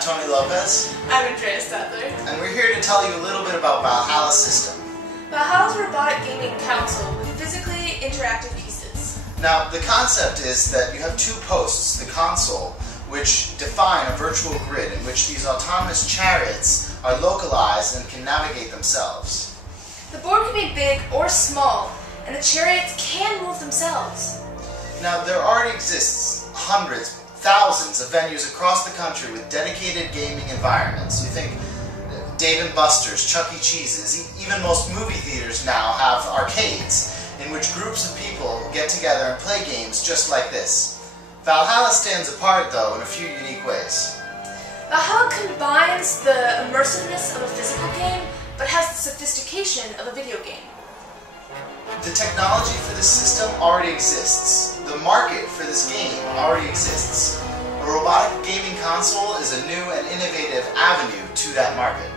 I'm Tony Lopez. I'm Andrea Stadler. And we're here to tell you a little bit about Valhalla's system. Valhalla's a robotic gaming console with physically interactive pieces. Now, the concept is that you have two posts, the console, which define a virtual grid in which these autonomous chariots are localized and can navigate themselves. The board can be big or small, and the chariots can move themselves. Now, there already exists hundreds, thousands of venues across the country with dedicated gaming environments. You think Dave & Buster's, Chuck E. Cheese's, even most movie theaters now have arcades in which groups of people get together and play games just like this. Valhalla stands apart, though, in a few unique ways. Valhalla combines the immersiveness of a physical game, but has the sophistication of a video game. The technology for this system already exists. The market for this game already exists. A robotic gaming console is a new and innovative avenue to that market.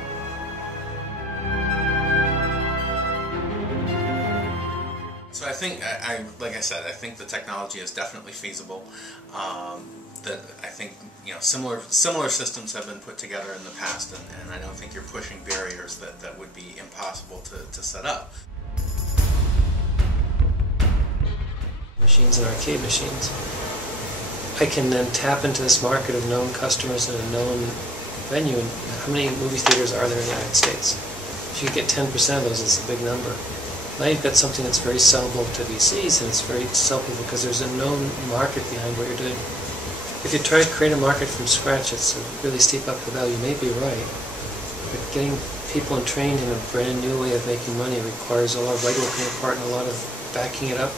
So I think, like I said, I think the technology is definitely feasible. That I think similar systems have been put together in the past, and I don't think you're pushing barriers that would be impossible to set up. Machines and arcade machines. I can then tap into this market of known customers in a known venue. And how many movie theaters are there in the United States? If you get 10% of those, it's a big number. Now you've got something that's very sellable to VCs, and it's very sellable because there's a known market behind what you're doing. If you try to create a market from scratch, it's a really steep uphill battle. You may be right, but getting people trained in a brand new way of making money requires a lot of legwork on your part and a lot of backing it up.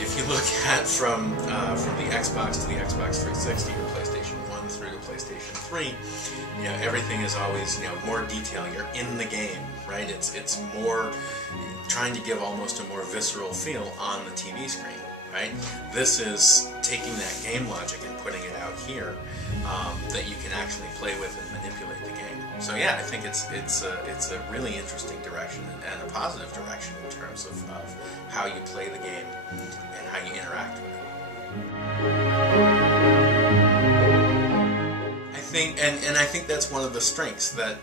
If you look at from the Xbox to the Xbox 360 or PlayStation 1 through to PlayStation 3, everything is always more detail. You're in the game, right? It's more trying to give almost a more visceral feel on the TV screen, right? This is taking that game logic and putting it out here that you can actually play with and manipulate the game. So yeah, I think it's a really interesting direction and a positive direction in terms of how you play the game and how you interact with it. I think that's one of the strengths, that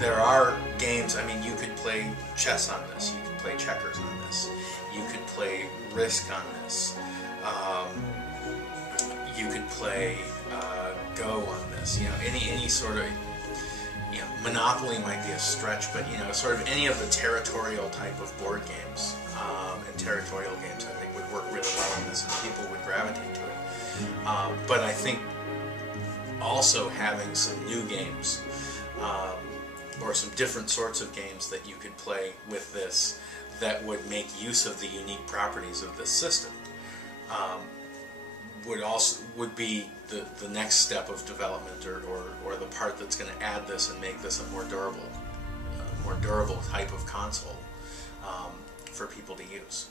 there are games. I mean, you could play chess on this, you could play checkers on this, you could play Risk on this, you could play Go on this. Any sort of Monopoly might be a stretch, but sort of any of the territorial type of board games and territorial games, I think, would work really well on this, and people would gravitate to it. But I think also having some new games or some different sorts of games that you could play with this that would make use of the unique properties of this system would be the next step of development, or the part that's going to add this and make this a more durable type of console for people to use.